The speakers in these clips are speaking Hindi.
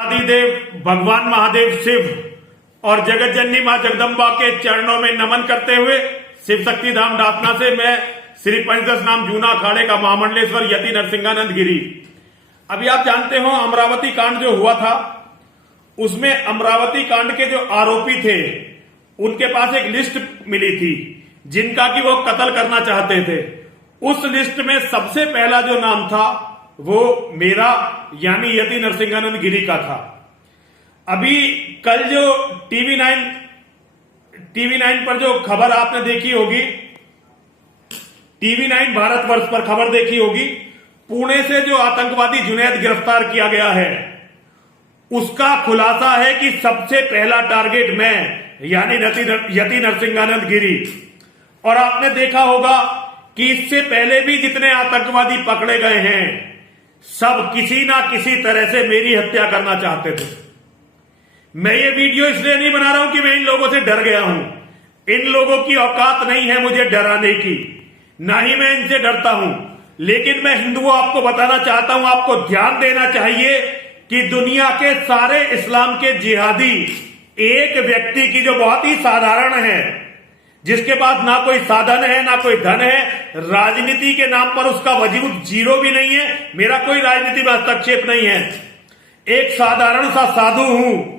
आदिदेव भगवान महादेव शिव और जगत जननी मां जगदम्बा के चरणों में नमन करते हुए शिव शक्ति धाम डापना से मैं श्री पंचदश नाम जूना अखाड़े का महामंडलेश्वर यति नरसिंहानंद गिरी। अभी आप जानते हो अमरावती कांड जो हुआ था, उसमें अमरावती कांड के जो आरोपी थे उनके पास एक लिस्ट मिली थी जिनका कि वो कत्ल करना चाहते थे। उस लिस्ट में सबसे पहला जो नाम था वो मेरा यानी यति नरसिंहानंद गिरी का था। अभी कल जो टीवी9 पर जो खबर आपने देखी होगी, टीवी9 भारतवर्ष पर खबर देखी होगी, पुणे से जो आतंकवादी जुनैद गिरफ्तार किया गया है उसका खुलासा है कि सबसे पहला टारगेट मैं यानी यति नरसिंहानंद गिरी। और आपने देखा होगा कि इससे पहले भी जितने आतंकवादी पकड़े गए हैं सब किसी ना किसी तरह से मेरी हत्या करना चाहते थे। मैं ये वीडियो इसलिए नहीं बना रहा हूं कि मैं इन लोगों से डर गया हूं। इन लोगों की औकात नहीं है मुझे डराने की, ना ही मैं इनसे डरता हूं। लेकिन मैं हिंदुओं आपको बताना चाहता हूं, आपको ध्यान देना चाहिए कि दुनिया के सारे इस्लाम के जिहादी एक व्यक्ति की जो बहुत ही साधारण है, जिसके पास ना कोई साधन है ना कोई धन है, राजनीति के नाम पर उसका वजूद जीरो भी नहीं है, मेरा कोई राजनीति में हस्तक्षेप नहीं है, एक साधारण सा साधु हूं।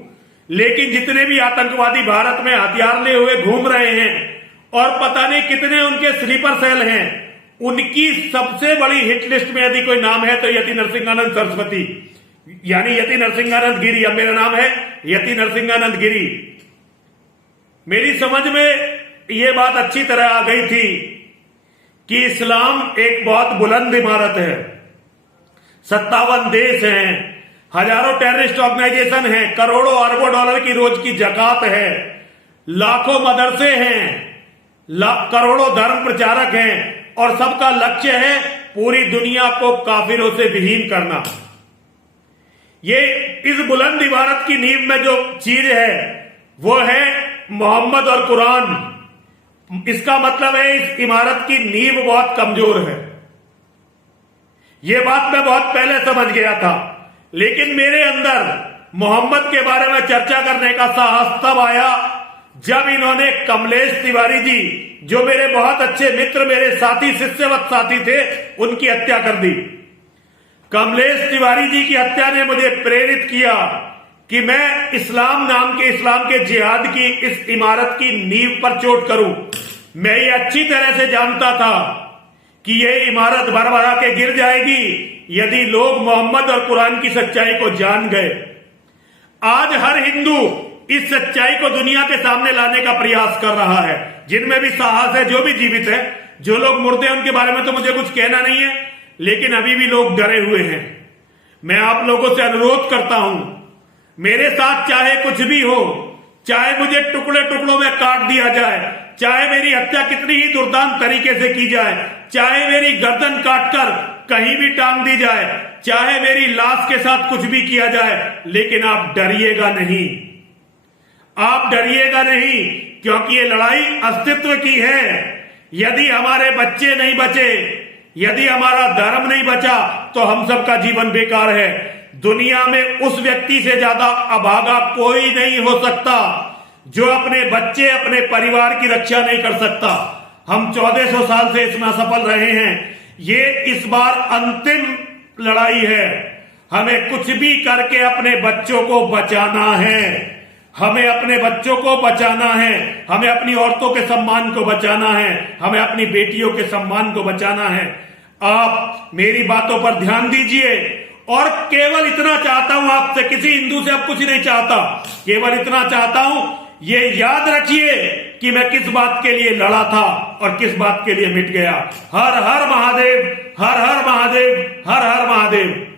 लेकिन जितने भी आतंकवादी भारत में हथियार लिए हुए घूम रहे हैं और पता नहीं कितने उनके स्लीपर सेल हैं, उनकी सबसे बड़ी हिट लिस्ट में यदि कोई नाम है तो यति नरसिंहानंद सरस्वती यानी यति नरसिंहानंद गिरी। अब मेरा नाम है यति नरसिंहानंद गिरी। मेरी समझ में ये बात अच्छी तरह आ गई थी कि इस्लाम एक बहुत बुलंद इमारत है, 57 देश हैं, हजारों टेररिस्ट ऑर्गेनाइजेशन हैं, करोड़ों अरबों डॉलर की रोज की जकात है, लाखों मदरसे हैं, करोड़ों धर्म प्रचारक हैं और सबका लक्ष्य है पूरी दुनिया को काफिरों से विहीन करना। ये इस बुलंद इमारत की नींव में जो चीज है वो है मोहम्मद और कुरान। इसका मतलब है इस इमारत की नींव बहुत कमजोर है। यह बात मैं बहुत पहले समझ गया था, लेकिन मेरे अंदर मोहम्मद के बारे में चर्चा करने का साहस तब आया जब इन्होंने कमलेश तिवारी जी, जो मेरे बहुत अच्छे मित्र, मेरे साथी, शिष्यवत साथी थे, उनकी हत्या कर दी। कमलेश तिवारी जी की हत्या ने मुझे प्रेरित किया कि मैं इस्लाम के जिहाद की इस इमारत की नींव पर चोट करूं। मैं ये अच्छी तरह से जानता था कि ये इमारत भरभरा के गिर जाएगी यदि लोग मोहम्मद और कुरान की सच्चाई को जान गए। आज हर हिंदू इस सच्चाई को दुनिया के सामने लाने का प्रयास कर रहा है, जिनमें भी साहस है, जो भी जीवित है। जो लोग मुर्दे हैं उनके बारे में तो मुझे कुछ कहना नहीं है, लेकिन अभी भी लोग डरे हुए हैं। मैं आप लोगों से अनुरोध करता हूं, मेरे साथ चाहे कुछ भी हो, चाहे मुझे टुकड़े टुकड़ों में काट दिया जाए, चाहे मेरी हत्या कितनी ही दुर्दांत तरीके से की जाए, चाहे मेरी गर्दन काटकर कहीं भी टांग दी जाए, चाहे मेरी लाश के साथ कुछ भी किया जाए, लेकिन आप डरिएगा नहीं। आप डरिएगा नहीं, क्योंकि ये लड़ाई अस्तित्व की है। यदि हमारे बच्चे नहीं बचे, यदि हमारा धर्म नहीं बचा, तो हम सबका जीवन बेकार है। दुनिया में उस व्यक्ति से ज्यादा अभागा कोई नहीं हो सकता जो अपने बच्चे, अपने परिवार की रक्षा नहीं कर सकता। हम 1400 साल से इसमें सफल रहे हैं। ये इस बार अंतिम लड़ाई है। हमें कुछ भी करके अपने बच्चों को बचाना है। हमें अपने बच्चों को बचाना है, हमें अपनी औरतों के सम्मान को बचाना है, हमें अपनी बेटियों के सम्मान को बचाना है। आप मेरी बातों पर ध्यान दीजिए और केवल इतना चाहता हूं आपसे, किसी हिंदू से अब कुछ नहीं चाहता, केवल इतना चाहता हूं ये याद रखिए कि मैं किस बात के लिए लड़ा था और किस बात के लिए मिट गया। हर हर महादेव, हर हर महादेव, हर हर महादेव।